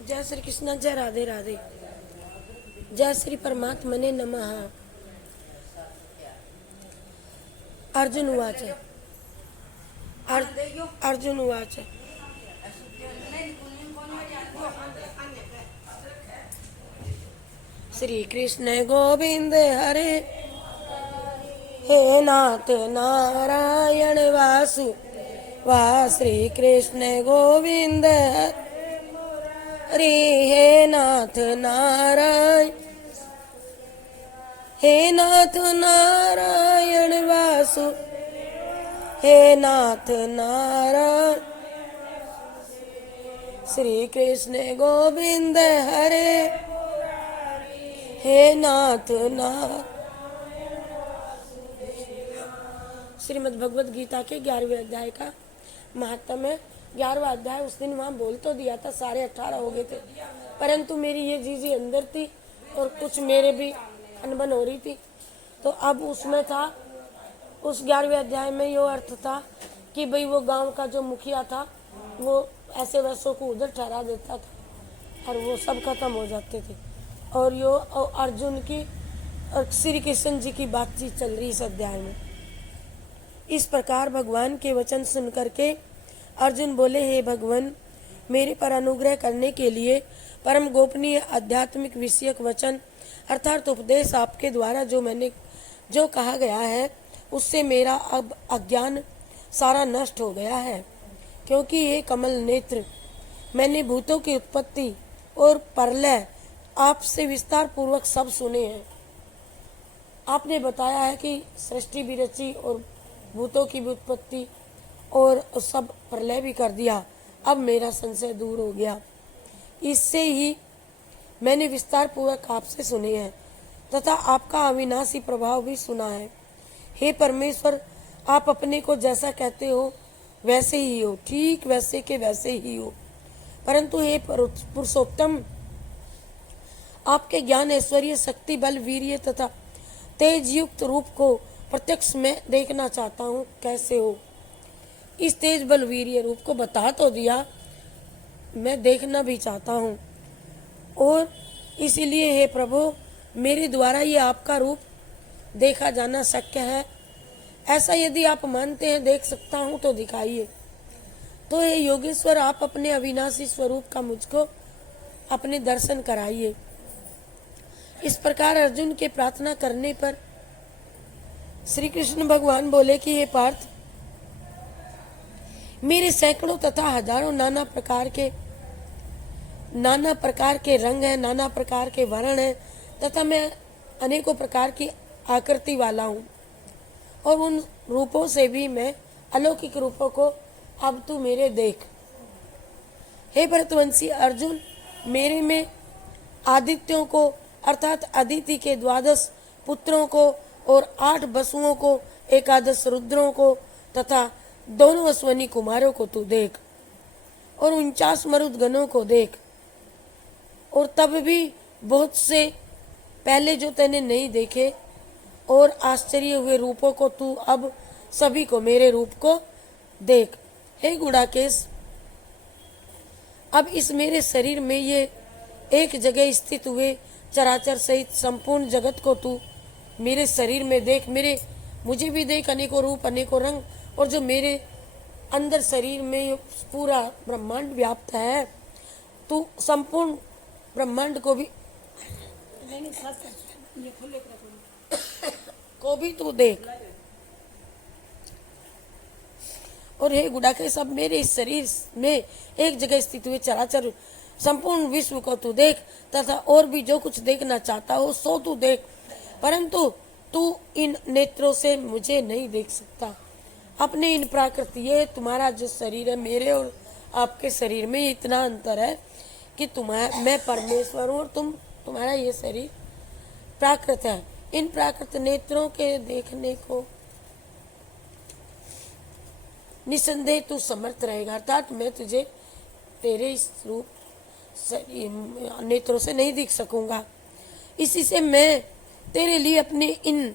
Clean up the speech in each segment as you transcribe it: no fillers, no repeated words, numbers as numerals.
जय श्री कृष्ण, जय राधे राधे, जय श्री परमात्मा ने नमः। अर्जुन उवाच अर्जुन उवाच श्री कृष्ण गोविंद हरे हे नाथ नारायण वासु वाह श्री कृष्ण गोविंद हरे हे नाथ नारायण वासु हे नाथ नारायण श्री कृष्ण गोविंद हरे हे नाथ नारायण। श्रीमद् भगवत गीता के 11वें अध्याय का महात्म्य है। 11वां अध्याय उस दिन वहाँ बोल तो दिया था, 18:30 हो गए थे, परंतु मेरी ये जीजी अंदर थी और कुछ मेरे भी अनबन हो रही थी, तो अब उसमें था, उस 11वें अध्याय में यो अर्थ था कि भाई वो गांव का जो मुखिया था वो ऐसे वैसों को उधर ठहरा देता था और वो सब खत्म हो जाते थे, और यो अर्जुन की और श्री कृष्ण जी की बातचीत चल रही इस अध्याय में। इस प्रकार भगवान के वचन सुन करके अर्जुन बोले, हे भगवान, मेरे पर अनुग्रह करने के लिए परम गोपनीय आध्यात्मिक विषयक वचन अर्थात उपदेश आपके द्वारा जो कहा गया है उससे मेरा अब अज्ञान सारा नष्ट हो गया है, क्योंकि ये कमल नेत्र मैंने भूतों की उत्पत्ति और प्रलय आपसे विस्तार पूर्वक सब सुने हैं। आपने बताया है कि सृष्टि भी रची और भूतों की भी उत्पत्ति और सब प्रलय भी कर दिया। अब मेरा संशय दूर हो गया, इससे ही मैंने विस्तार पूर्वक आपसे सुने हैं तथा आपका अविनाशी प्रभाव भी सुना है। हे परमेश्वर, आप अपने को जैसा कहते हो वैसे ही हो, ठीक वैसे के वैसे ही हो, परंतु हे पुरुषोत्तम, आपके ज्ञान ऐश्वर्य शक्ति बल वीर्य तथा तेज युक्त रूप को प्रत्यक्ष में देखना चाहता हूँ, कैसे हो। इस तेज बल वीर्य रूप को बता तो दिया, मैं देखना भी चाहता हूँ, और इसीलिए हे प्रभु, मेरे द्वारा ये आपका रूप देखा जाना शक्य है। ऐसा यदि आप मानते हैं देख सकता हूँ तो दिखाइए। तो हे योगेश्वर, आप अपने अविनाशी स्वरूप का मुझको अपने दर्शन कराइए। इस प्रकार अर्जुन के प्रार्थना करने पर श्री कृष्ण भगवान बोले कि हे पार्थ, मेरे सैकड़ों तथा हजारों नाना प्रकार के रंग हैं, नाना प्रकार के वर्ण हैं, तथा मैं अनेकों प्रकार की आकृति वाला हूँ, और उन रूपों से भी मैं अलौकिक रूपों को अब तू मेरे देख। हे भरतवंशी अर्जुन, मेरे में आदित्यों को अर्थात अदिति के 12 पुत्रों को और 8 वसुओं को, 11 रुद्रों को तथा 2 अश्वनी कुमारों को तू देख, और 49 मरुदगणों को देख, और तब भी बहुत से पहले जो तूने नहीं देखे और आश्चर्य हुए रूपों को तू अब सभी को मेरे रूप को देख। हे गुड़ाकेश, अब इस मेरे शरीर में ये एक जगह स्थित हुए चराचर सहित संपूर्ण जगत को तू मेरे शरीर में देख, मुझे भी देख, अनेकों रूप अनेकों रंग, और जो मेरे अंदर शरीर में पूरा ब्रह्मांड व्याप्त है, तू संपूर्ण ब्रह्मांड को भी तू देख। और हे गुड़ाकेश, सब मेरे इस शरीर में एक जगह स्थित हुए चराचर संपूर्ण विश्व को तू देख, तथा और भी जो कुछ देखना चाहता हो सो तू देख, परंतु तू इन नेत्रों से मुझे नहीं देख सकता। अपने इन प्राकृत, ये तुम्हारा जो शरीर है, मेरे और आपके शरीर में इतना अंतर है कि मैं परमेश्वर हूँ और तुम्हारा ये शरीर प्राकृत है। इन प्राकृत नेत्रों के देखने को निसंदेह तू समर्थ रहेगा, अर्थात मैं तुझे तेरे इस रूप नेत्रों से नहीं दिख सकूंगा। इसी से मैं तेरे लिए अपने इन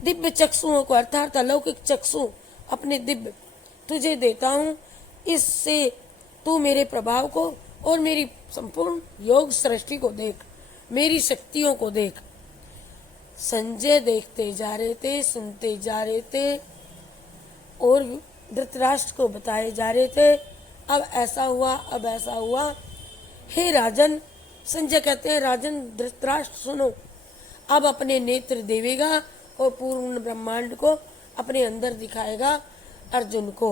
दिव्य चक्षुओं को अर्थात अलौकिक चक्षु अपने दिव्य तुझे देता हूँ, इससे तू मेरे प्रभाव को और मेरी संपूर्ण योग सृष्टि को देख, मेरी शक्तियों को देख। संजय देखते जा रहे थे, सुनते जा रहे थे और धृतराष्ट्र को बताए जा रहे थे, अब ऐसा हुआ, अब ऐसा हुआ। हे राजन, संजय कहते हैं राजन धृतराष्ट्र सुनो, अब अपने नेत्र देवेगा और पूर्ण ब्रह्मांड को अपने अंदर दिखाएगा अर्जुन को।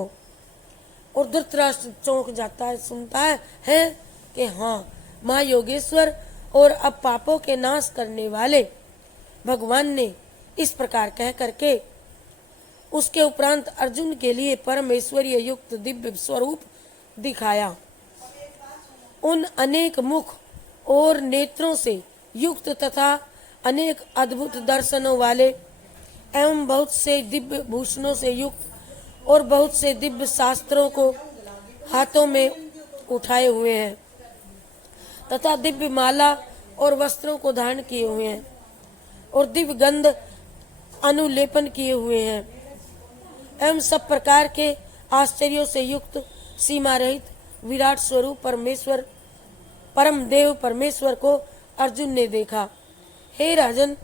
और धृतराष्ट्र चौंक जाता है, सुनता है कि हाँ, माँ योगेश्वर और अब पापों के नाश करने वाले भगवान ने इस प्रकार कह करके उसके उपरांत अर्जुन के लिए परमेश्वरीय युक्त दिव्य स्वरूप दिखाया। उन अनेक मुख और नेत्रों से युक्त तथा अनेक अद्भुत दर्शनों वाले एवं बहुत से दिव्य भूषणों से युक्त और बहुत से दिव्य शास्त्रों को हाथों में उठाए हुए हैं तथा दिव्य माला और वस्त्रों को धारण किए हुए हैं और दिव्य गंध अनुलेपन किए हुए हैं एवं सब प्रकार के आश्चर्यों से युक्त सीमा रहित विराट स्वरूप परमेश्वर परम देव परमेश्वर को अर्जुन ने देखा। हे राजन,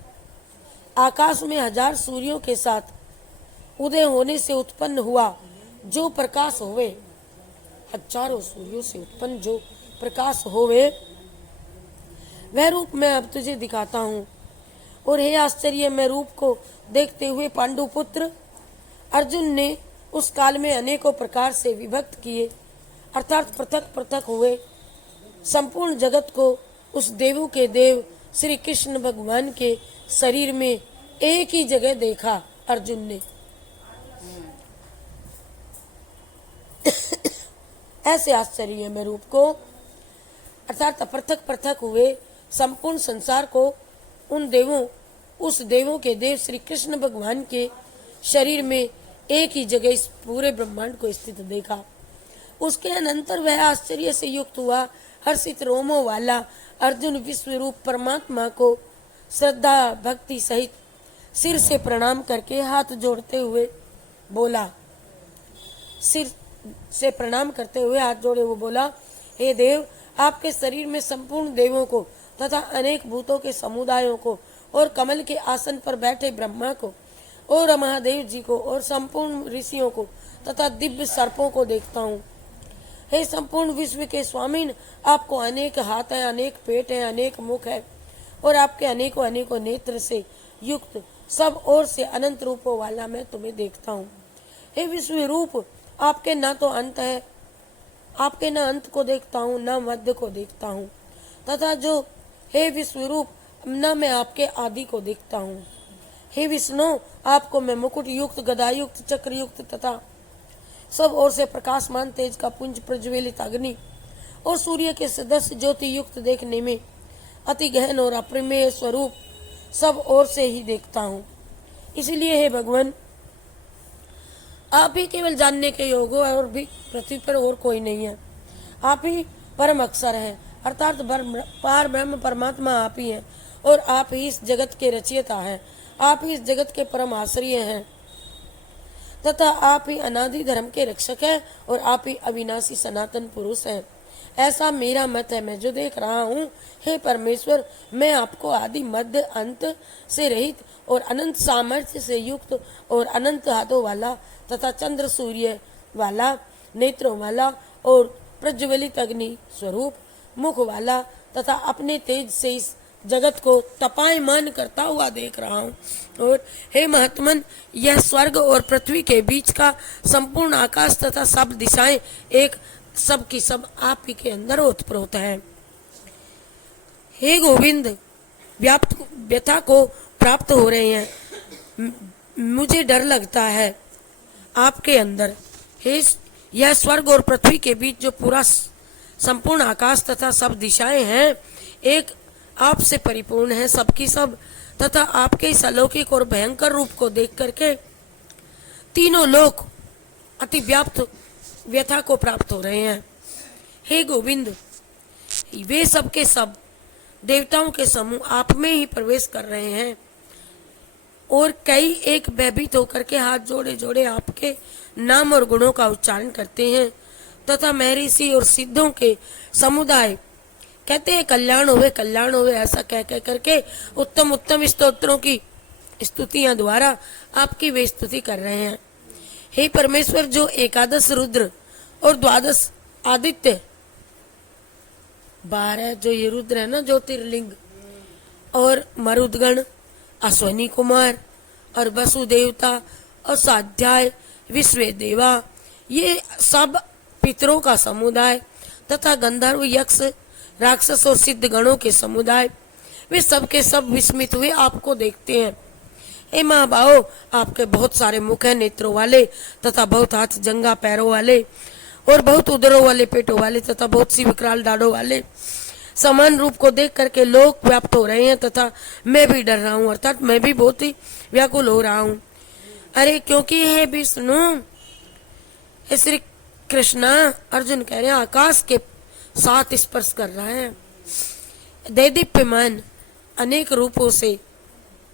आकाश में 1000 सूर्यों के साथ उदय होने से उत्पन्न हुआ जो प्रकाश होवे, हजारों सूर्यों से उत्पन्न जो प्रकाश होवे, वह रूप मैं अब तुझे दिखाता हूँ। और हे आश्चर्य, मैं रूप को देखते हुए पांडुपुत्र अर्जुन ने उस काल में अनेकों प्रकार से विभक्त किए, अर्थात पृथक पृथक हुए संपूर्ण जगत को उस देवों के देव श्री कृष्ण भगवान के शरीर में एक ही जगह देखा अर्जुन ने। ऐसे आश्चर्य में रूप को अर्थात पृथक पृथक हुए संपूर्ण संसार को उस देवों के देव श्री कृष्ण भगवान के शरीर में एक ही जगह इस पूरे ब्रह्मांड को स्थित देखा। उसके अनंतर वह आश्चर्य से युक्त हुआ, हर्षित रोमों वाला अर्जुन विश्व रूप परमात्मा को श्रद्धा भक्ति सहित सिर से प्रणाम करके हाथ जोड़ते हुए बोला। सिर से प्रणाम करते हुए हाथ जोड़े वो बोला, हे देव, आपके शरीर में संपूर्ण देवों को तथा अनेक भूतों के समुदायों को और कमल के आसन पर बैठे ब्रह्मा को और महादेव जी को और संपूर्ण ऋषियों को तथा दिव्य सर्पों को देखता हूँ। हे संपूर्ण विश्व के स्वामीन, आपको अनेक हाथ है, अनेक पेट है, अनेक मुख है और आपके अनेकों अनेकों नेत्र से युक्त सब ओर से अनंत रूपों वाला मैं तुम्हें देखता हूँ। हे विश्व रूप, आपके ना तो अंत है, आपके न अंत को देखता हूँ न मध्य को देखता हूँ तथा जो हे विश्व रूप, न मैं आपके आदि को देखता हूँ। हे विष्णु, आपको मैं मुकुट युक्त, गदा युक्त, चक्र युक्त तथा सब ओर से प्रकाशमान तेज का पुंज प्रज्वलित अग्नि और सूर्य के सदस्य ज्योति युक्त देखने में अति गहन और अप्रमेय स्वरूप सब ओर से ही देखता हूँ। इसलिए हे भगवान, आप ही केवल जानने के योग्य हो और भी पृथ्वी पर और कोई नहीं है। आप ही परम अक्षर है, अर्थात पार ब्रह्म परमात्मा आप ही है और आप ही इस जगत के रचयिता हैं। आप ही इस जगत के परम आश्रय हैं तथा आप ही अनादि धर्म के रक्षक हैं और आप ही अविनाशी सनातन पुरुष हैं। ऐसा मेरा मत है, मैं जो देख रहा हूँ। हे परमेश्वर, मैं आपको आदि मध्य अंत से रहित और अनंत सामर्थ्य से युक्त और अनंत हाथों वाला तथा चंद्र सूर्य वाला, नेत्रों वाला और प्रज्वलित अग्नि स्वरूप मुख वाला तथा अपने तेज से इस जगत को तपायमान करता हुआ देख रहा हूँ। और हे महात्मन, यह स्वर्ग और पृथ्वी के बीच का संपूर्ण आकाश तथा सब दिशाएं एक सब की सब आप ही के अंदर ओतप्रोत है। हे गोविंद, व्यथा को प्राप्त हो रहे हैं, मुझे डर लगता है आपके अंदर। हे, यह स्वर्ग और पृथ्वी के बीच जो पूरा संपूर्ण आकाश तथा सब दिशाएं हैं एक आपसे परिपूर्ण है सबकी सब तथा आपके इस अलौकिक और भयंकर रूप को देख करके तीनों लोक अति व्याप्त व्यथा को प्राप्त हो रहे हैं। हे गोविंद, वे सब के सब देवताओं के समूह आप में ही प्रवेश कर रहे हैं और कई एक भयभीत होकर के हाथ जोड़े जोड़े आपके नाम और गुणों का उच्चारण करते हैं तथा महर्षि और सिद्धों के समुदाय कहते हैं कल्याण होवे, ऐसा कह कह करके उत्तम उत्तम स्तोत्रों की स्तुतियां द्वारा आपकी वे स्तुति कर रहे हैं। हे परमेश्वर, जो एकादश रुद्र और द्वादश आदित्य 12 जो ये रुद्र है ना ज्योतिर्लिंग, और मरुदगण, अश्वनी कुमार और वसुदेवता और स्वाध्याय विश्व देवा, ये सब पितरों का समुदाय तथा गंधर्व यक्ष राक्षस और सिद्ध गणों के समुदाय, वे सब के सब विस्मित हुए आपको देखते हैं। हे महाभाव, आपके बहुत सारे मुख हैं नेत्रों वाले तथा बहुत हाथ जंगा पैरों वाले और बहुत उदरों वाले पेटों वाले तथा बहुत सी विकराल डाढ़ों वाले। समान रूप को देख करके लोग व्याप्त हो रहे हैं तथा मैं भी डर रहा हूँ, अर्थात मैं भी बहुत ही व्याकुल हो रहा हूँ। अरे क्योंकि है विष्णु, श्री कृष्णा, अर्जुन कह रहे हैं आकाश के साथ स्पर्श कर रहा है। दैदीप्यमान अनेक रूपों से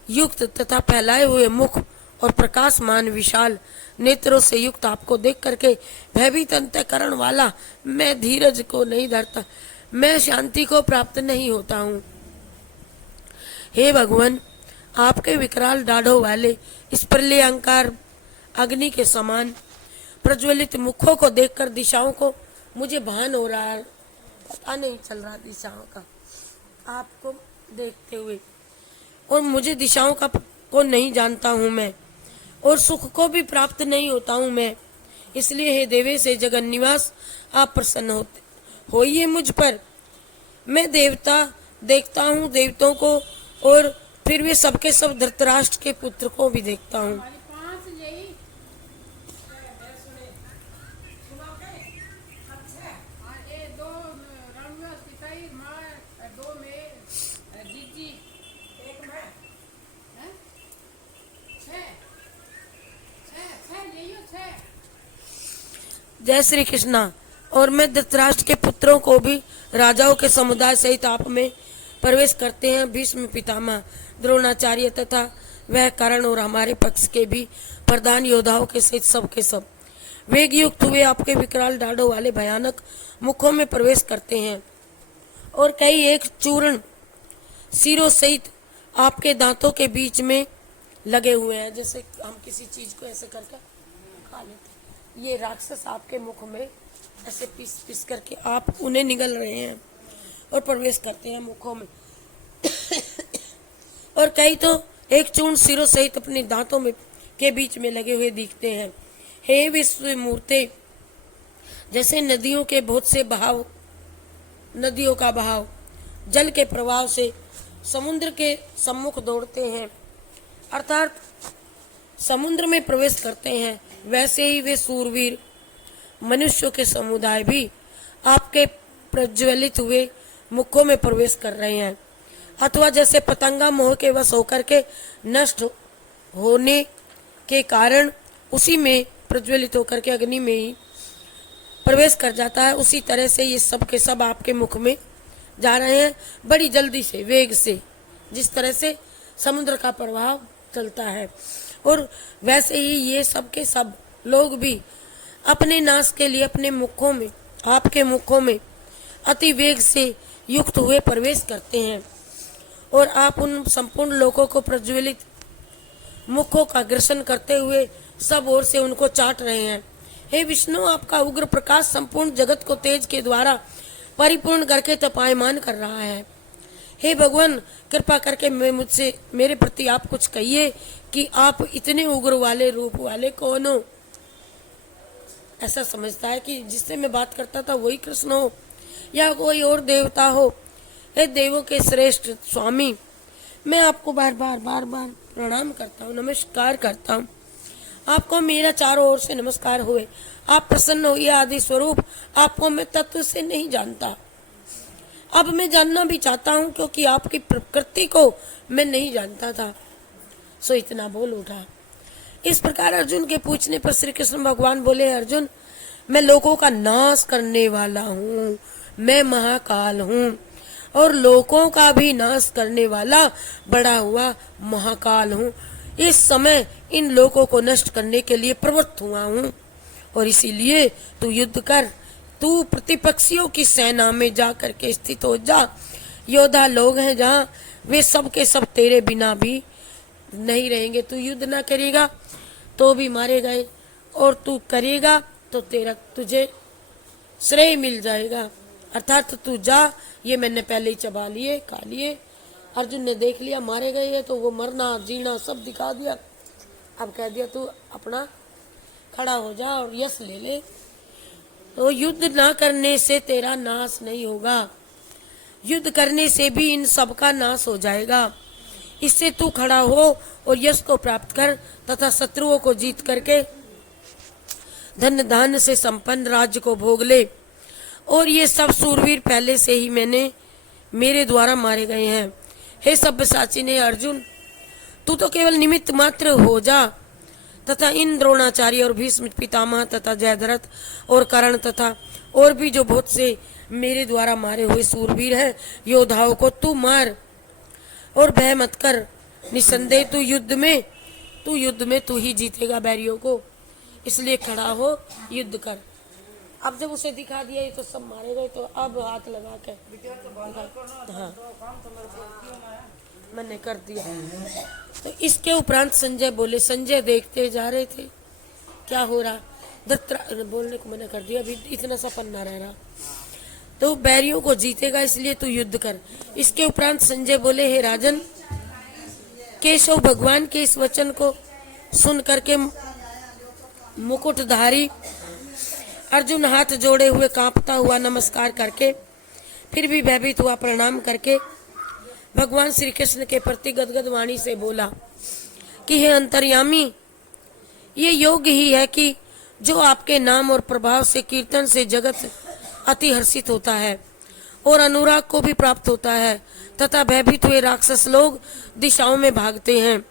युक्त तथा फैलाए हुए मुख और प्रकाशमान विशाल नेत्रों से युक्त आपको देख करके भयभीत अंतःकरण वाला मैं धीरज को नहीं धरता, मैं शांति को प्राप्त नहीं होता हूँ। हे भगवान, आपके विकराल दाढ़ों वाले इस प्रलयांकार अग्नि के समान प्रज्वलित मुखों को देखकर दिशाओं को मुझे भान हो रहा है, पता नहीं चल रहा दिशाओं का आपको देखते हुए, और मुझे दिशाओं का को नहीं जानता हूँ मैं, और सुख को भी प्राप्त नहीं होता हूँ मैं। इसलिए हे देवेश, हे जगन निवास, आप प्रसन्न होइए मुझ पर। मैं देवता देखता हूँ देवताओं को, और फिर वे सबके सब धृतराष्ट्र के पुत्र को भी देखता हूँ। जय श्री कृष्णा। और मैं धृतराष्ट्र के पुत्रों को भी राजाओं के समुदाय सहित आप में प्रवेश करते हैं। भीष्म पितामह, द्रोणाचार्य तथा वह कर्ण और हमारे पक्ष के भी प्रधान योद्धाओं के सहित सब के सब वेग युक्त हुए आपके विकराल दाढ़ों वाले भयानक मुखों में प्रवेश करते हैं, और कई एक चूर्ण सिरों सहित आपके दांतों के बीच में लगे हुए हैं। जैसे हम किसी चीज को ऐसे करके खा लेते हैं, ये राक्षस आपके मुख में ऐसे पीस पीस करके आप उन्हें निगल रहे हैं और प्रवेश करते हैं मुखों में। और कई तो एक चूर्ण सिरों सहित अपने दांतों में के बीच में लगे हुए दिखते हैं। हे विश्व मूर्ते, जैसे नदियों के बहुत से बहाव, नदियों का बहाव जल के प्रवाह से समुद्र के सम्मुख दौड़ते हैं, अर्थात समुद्र में प्रवेश करते हैं, वैसे ही वे सूरवीर मनुष्यों के समुदाय भी आपके प्रज्वलित हुए मुखों में प्रवेश कर रहे हैं। अथवा जैसे पतंगा मोह के वश होकर के नष्ट होने के कारण उसी में प्रज्वलित होकर के अग्नि में ही प्रवेश कर जाता है, उसी तरह से ये सब के सब आपके मुख में जा रहे हैं बड़ी जल्दी से, वेग से, जिस तरह से समुद्र का प्रवाह चलता है। और वैसे ही ये सब के सब लोग भी अपने नाश के लिए अपने मुखों में, आपके मुखों में अति वेग से युक्त हुए प्रवेश करते हैं, और आप उन संपूर्ण लोगों को प्रज्वलित मुखों का ग्रसन करते हुए सब ओर से उनको चाट रहे हैं। हे विष्णु, आपका उग्र प्रकाश संपूर्ण जगत को तेज के द्वारा परिपूर्ण करके तपायमान कर रहा है। हे भगवान, कृपा करके मुझसे मेरे प्रति आप कुछ कहिए कि आप इतने उग्र वाले रूप वाले कौन हो। ऐसा समझता है कि जिससे मैं बात करता था वही कृष्ण हो या कोई और देवता हो। हे देवों के श्रेष्ठ स्वामी, मैं आपको बार बार प्रणाम करता हूँ, नमस्कार करता हूँ। आपको मेरा चारों ओर से नमस्कार हुए। आप प्रसन्न होइए आदि स्वरूप, आपको मैं तत्व से नहीं जानता, अब मैं जानना भी चाहता हूँ, क्योंकि आपकी प्रकृति को मैं नहीं जानता था। सो इतना बोल उठा। इस प्रकार अर्जुन के पूछने पर श्री कृष्ण भगवान बोले, अर्जुन, मैं लोगों का नाश करने वाला हूँ, मैं महाकाल हूँ, और लोगों का भी नाश करने वाला बड़ा हुआ महाकाल हूँ। इस समय इन लोगों को नष्ट करने के लिए प्रवृत्त हुआ हूँ, और इसीलिए तू युद्ध कर। तू प्रतिपक्षियों की सेना में जा करके स्थित हो जा। योद्धा लोग हैं जहाँ, वे सब के सब तेरे बिना भी नहीं रहेंगे। तू युद्ध ना करेगा तो भी मारे गए, और तू करेगा तो तुझे श्रेय मिल जाएगा। अर्थात तू जा, ये मैंने पहले ही चबा लिए, खा लिए। अर्जुन ने देख लिया मारे गए है तो वो मरना जीना सब दिखा दिया। अब कह दिया तू अपना खड़ा हो जा और यश ले ले। तो युद्ध ना करने से तेरा नाश नहीं होगा, युद्ध करने से भी इन सब का नाश हो जाएगा। इससे तू खड़ा हो और यश को प्राप्त कर तथा शत्रुओं को जीत करके धन धान्य से संपन्न राज्य को भोग ले। और ये सब सूरवीर पहले से ही मेरे द्वारा मारे गए हैं। हे सब्यसाची ने अर्जुन, तू तो केवल निमित्त मात्र हो जा, तथा इन द्रोणाचार्य और भीष्म पितामह तथा जयद्रथ और कर्ण तथा और भी जो बहुत से मेरे द्वारा मारे हुए सूरवीर हैं, योद्धाओं को तू मार और भय मत कर। निसंदेह तू युद्ध में तू ही जीतेगा बैरियों को, इसलिए खड़ा हो, युद्ध कर। अब जब उसे दिखा दिया ये तो सब मारे गए, तो अब हाथ लगा के हाँ मैंने कर दिया। तो इसके उपरांत संजय बोले, संजय देखते जा रहे थे क्या हो रहा, बोलने को मैंने कर दिया, अभी इतना सा पन्ना रह रहा। तो बैरियों को जीतेगा इसलिए तू युद्ध कर। इसके उपरांत संजय बोले, हे राजन, केशव भगवान के इस वचन को सुन करके मुकुटधारी अर्जुन हाथ जोड़े हुए कांपता हुआ नमस्कार करके फिर भी भयभीत हुआ प्रणाम करके भगवान श्री कृष्ण के प्रति गदगद वाणी से बोला कि हे अंतर्यामी, ये योग्य ही है कि जो आपके नाम और प्रभाव से कीर्तन से जगत अति हर्षित होता है और अनुराग को भी प्राप्त होता है, तथा भयभीत हुए राक्षस लोग दिशाओं में भागते हैं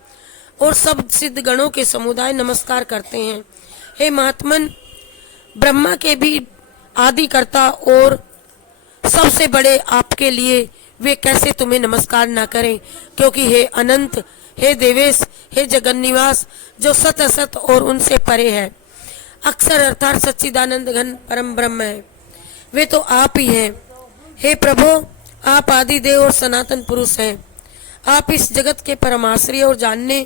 और सब सिद्ध गणों के समुदाय नमस्कार करते हैं। हे महात्मन, ब्रह्मा के भी आदि कर्ता और सबसे बड़े आपके लिए वे कैसे तुम्हें नमस्कार ना करें, क्योंकि हे अनंत, हे देवेश, हे जगन्निवास, जो सत असत और उनसे परे है, अक्षर अर्थात सच्चिदानंद घन परम ब्रह्म है, वे तो आप ही हैं। हे प्रभु, आप आदि देव और सनातन पुरुष हैं। आप इस जगत के परमाश्रय और जानने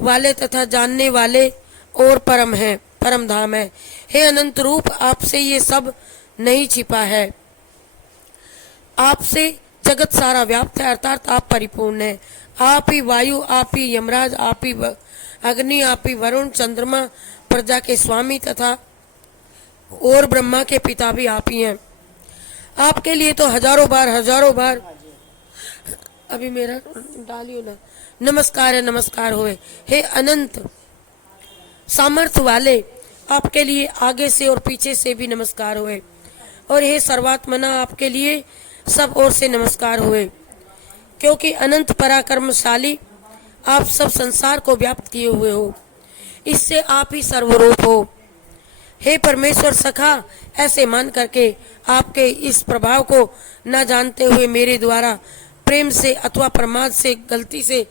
वाले तथा जानने वाले और परम हैं, परम धाम है। हे अनंत रूप, आपसे ये सब नहीं छिपा है, आपसे जगत सारा व्याप्त है, अर्थात आप परिपूर्ण है। आप ही वायु, आप ही यमराज, आप ही अग्नि, आप ही वरुण, चंद्रमा, प्रजा के स्वामी तथा और ब्रह्मा के पिता भी आप ही हैं। आपके लिए तो हजारों बार अभी मेरा डालियो ना नमस्कार है, नमस्कार होए। हे अनंत सामर्थ्य वाले, आपके लिए आगे से और पीछे से भी नमस्कार हुए। और हे सर्वात्मना, आपके लिए सब ओर से नमस्कार हुए, क्योंकि अनंत पराक्रमशाली आप सब संसार को व्याप्त किए हुए हो, इससे आप ही सर्वरूप हो। हे परमेश्वर सखा, ऐसे मान करके आपके इस प्रभाव को न जानते हुए मेरे द्वारा प्रेम से अथवा प्रमाद से, गलती से,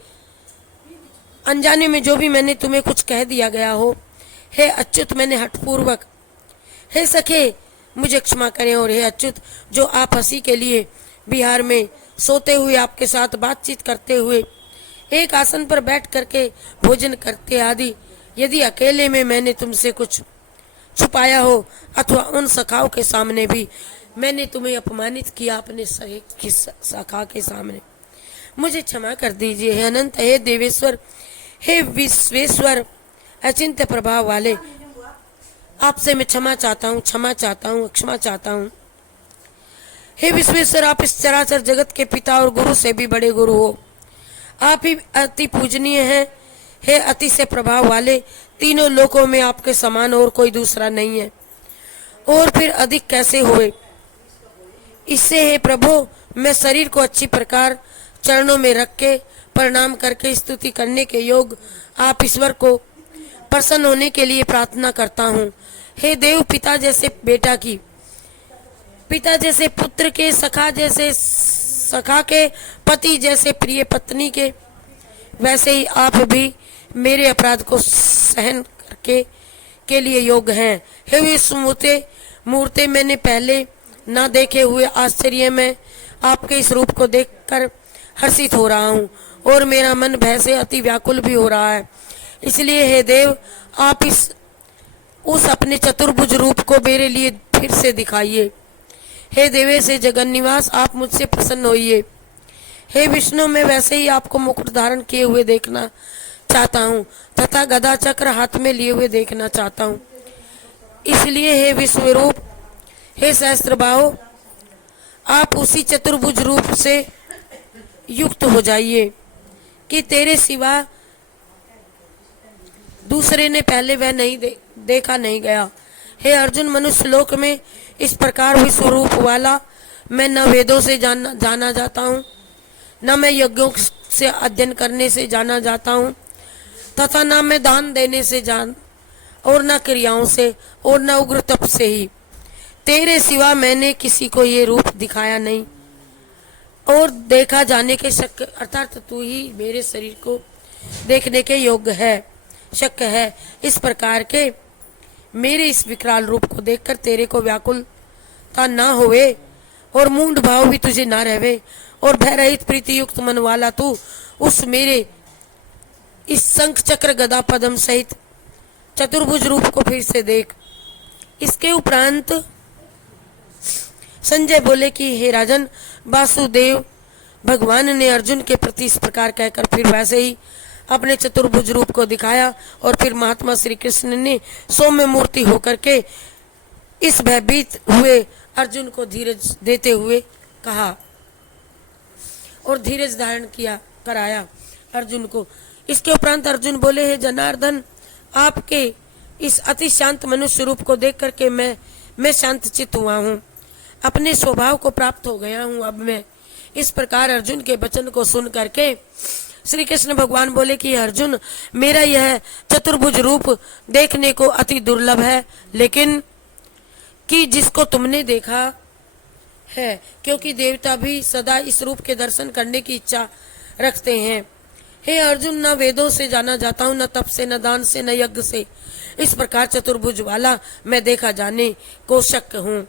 अनजाने में जो भी मैंने तुम्हें कुछ कह दिया गया हो, हे अच्युत, मैंने हठपूर्वक, हे सखे मुझे क्षमा करें। और हे अच्युत, जो आप हंसी के लिए बिहार में सोते हुए आपके साथ बातचीत करते हुए एक आसन पर बैठ करके भोजन करते आदि, यदि अकेले में मैंने तुमसे कुछ छुपाया हो अथवा उन सखाओं के सामने भी मैंने तुम्हें अपमानित किया अपने सखा के सामने, मुझे क्षमा कर दीजिए। हे अनंत, हे देवेश्वर, हे विश्वेश्वर, अचिंत्य प्रभाव वाले, आपसे मैं क्षमा चाहता हूँ, क्षमा चाहता हूँ। हे विश्वेश्वर, आप इस चराचर जगत के पिता और गुरु से भी बड़े गुरु हो, आप ही अति पूजनीय हैं। हे अति से प्रभाव वाले, तीनों लोकों में आपके समान और कोई दूसरा नहीं है, और फिर अधिक कैसे हुए। इससे हे प्रभु, मैं शरीर को अच्छी प्रकार चरणों में रख के प्रणाम करके स्तुति करने के योग आप ईश्वर को प्रसन्न होने के लिए प्रार्थना करता हूँ। हे देव, पिता जैसे बेटा की, पिता जैसे पुत्र के, सखा जैसे सखा के, पति जैसे प्रिय पत्नी के, वैसे ही आप भी मेरे अपराध को सहन करके के लिए योग्य हैं। हे विश्व मूर्ते मैंने पहले न देखे हुए आश्चर्य में आपके इस रूप को देखकर हर्षित हो रहा हूँ और मेरा मन भय से अति व्याकुल भी हो रहा है। इसलिए हे देव, आप उस अपने चतुर्भुज रूप को मेरे लिए फिर से दिखाइए। हे देवे से जगन निवास, आप मुझसे प्रसन्न होइए। हे विष्णु, मैं वैसे ही आपको मुकुट धारण किए हुए देखना चाहता हूँ तथा गदा चक्र हाथ में लिए हुए देखना चाहता हूँ। इसलिए हे विश्वरूप, हे सहस्त्रबाहो, आप उसी चतुर्भुज रूप से युक्त हो जाइए कि तेरे सिवा दूसरे ने पहले वह नहीं देखा नहीं गया। हे अर्जुन, मनुष्य लोक में इस प्रकार विश्वरूप वाला मैं न वेदों से जाना जाता हूँ, न मैं यज्ञों से अध्ययन करने से जाना जाता हूँ, तथा न मैं दान देने से और न क्रियाओं से और न उग्र तप से ही। तेरे सिवा मैंने किसी को ये रूप दिखाया नहीं और देखा जाने के शक्य, अर्थात तू ही मेरे शरीर को देखने के योग्य है, शक्य है। इस प्रकार के मेरे इस विकराल रूप को देखकर तेरे को व्याकुलता न होवे और मूढ़ भाव भी तुझे न रहवे और भय रहित प्रीति युक्त मन वाला तू उस मेरे इस शंख चक्र गदा पद्म सहित चतुर्भुज रूप को फिर से देख। इसके उपरांत संजय बोले कि हे राजन, वासुदेव भगवान ने अर्जुन के प्रति इस प्रकार कहकर फिर वैसे ही अपने चतुर्भुज रूप को दिखाया और फिर महात्मा श्री कृष्ण ने सौम्य मूर्ति होकर के इस भयभीत हुए अर्जुन को धीरज देते हुए कहा और धीरज धारण कराया अर्जुन को। इसके उपरांत अर्जुन बोले, हे जनार्दन, आपके इस अति शांत मनुष्य रूप को देख करके मैं शांत चित्त हुआ हूँ, अपने स्वभाव को प्राप्त हो गया हूँ अब मैं। इस प्रकार अर्जुन के वचन को सुन करके श्री कृष्ण भगवान बोले कि अर्जुन, मेरा यह चतुर्भुज रूप देखने को अति दुर्लभ है, लेकिन कि जिसको तुमने देखा है, क्योंकि देवता भी सदा इस रूप के दर्शन करने की इच्छा रखते हैं। हे अर्जुन, न वेदों से जाना जाता हूँ, न तप से, न दान से, न यज्ञ से। इस प्रकार चतुर्भुज वाला मैं देखा जाने को शक्य हूँ।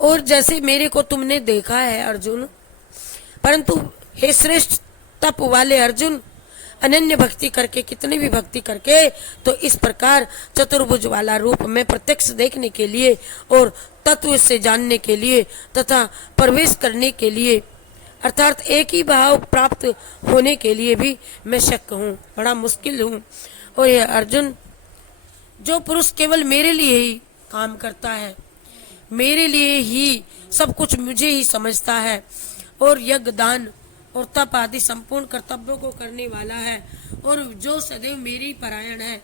और जैसे मेरे को तुमने देखा है अर्जुन, परंतु हे श्रेष्ठ तप वाले अर्जुन, अनन्य भक्ति करके, कितनी भी भक्ति करके, तो इस प्रकार चतुर्भुज वाला रूप में प्रत्यक्ष देखने के लिए और तत्व से जानने के लिए तथा प्रवेश करने के लिए, अर्थात एक ही भाव प्राप्त होने के लिए भी मैं शक्य हूँ, बड़ा मुश्किल हूँ। और यह अर्जुन, जो पुरुष केवल मेरे लिए ही काम करता है, मेरे लिए ही सब कुछ मुझे ही समझता है और यज्ञ दान और तप आदि संपूर्ण कर्तव्यों को करने वाला है और जो सदैव मेरे ही परायण है,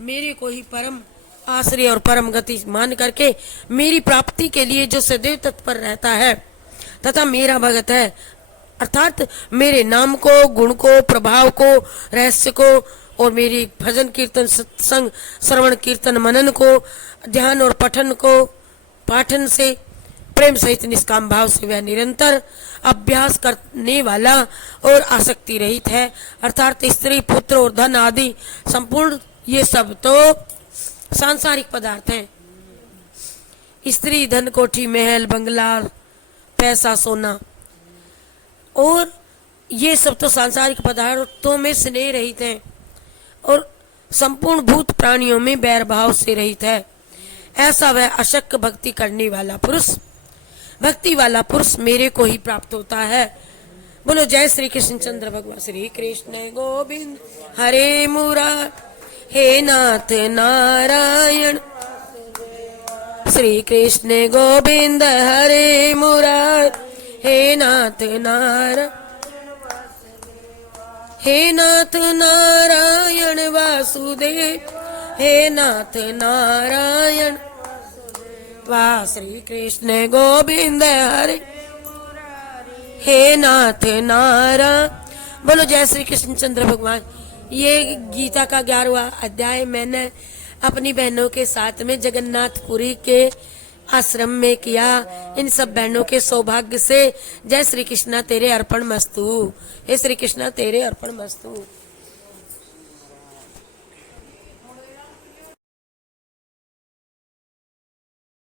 मेरे को ही परम आश्रय और परम गति मान करके मेरी प्राप्ति के लिए जो सदैव तत्पर रहता है तथा मेरा भगत है, अर्थात मेरे नाम को, गुण को, प्रभाव को, रहस्य को और मेरी भजन कीर्तन सत्संग श्रवण कीर्तन मनन को, ध्यान और पाठन से प्रेम सहित निष्काम भाव से वह निरंतर अभ्यास करने वाला और आसक्ति रहित है, अर्थात स्त्री पुत्र और धन आदि संपूर्ण ये सब तो सांसारिक पदार्थ हैं। स्त्री, धन, कोठी, महल, बंगला, पैसा, सोना और ये सब तो सांसारिक पदार्थों में स्नेह रहित है और संपूर्ण भूत प्राणियों में बैर भाव से रहित है। ऐसा वह अशक्य भक्ति करने वाला पुरुष, भक्ति वाला पुरुष मेरे को ही प्राप्त होता है। बोलो जय श्री कृष्ण चंद्र भगवान। श्री कृष्ण गोविंद हरे मुरार, हे नाथ नारायण। श्री कृष्ण गोविंद हरे मुरार, हे नाथ नारायण। हे नाथ नारायण वासुदेव, हे नाथ नारायण वाह। श्री कृष्ण गोविंद हरे, हे नाथ नारायण। बोलो जय श्री कृष्ण चंद्र भगवान। ये गीता का 11वां अध्याय मैंने अपनी बहनों के साथ में जगन्नाथपुरी के आश्रम में किया। इन सब बहनों के सौभाग्य से जय श्री कृष्णा तेरे अर्पण मस्तु। हे श्री कृष्णा तेरे अर्पण मस्तु।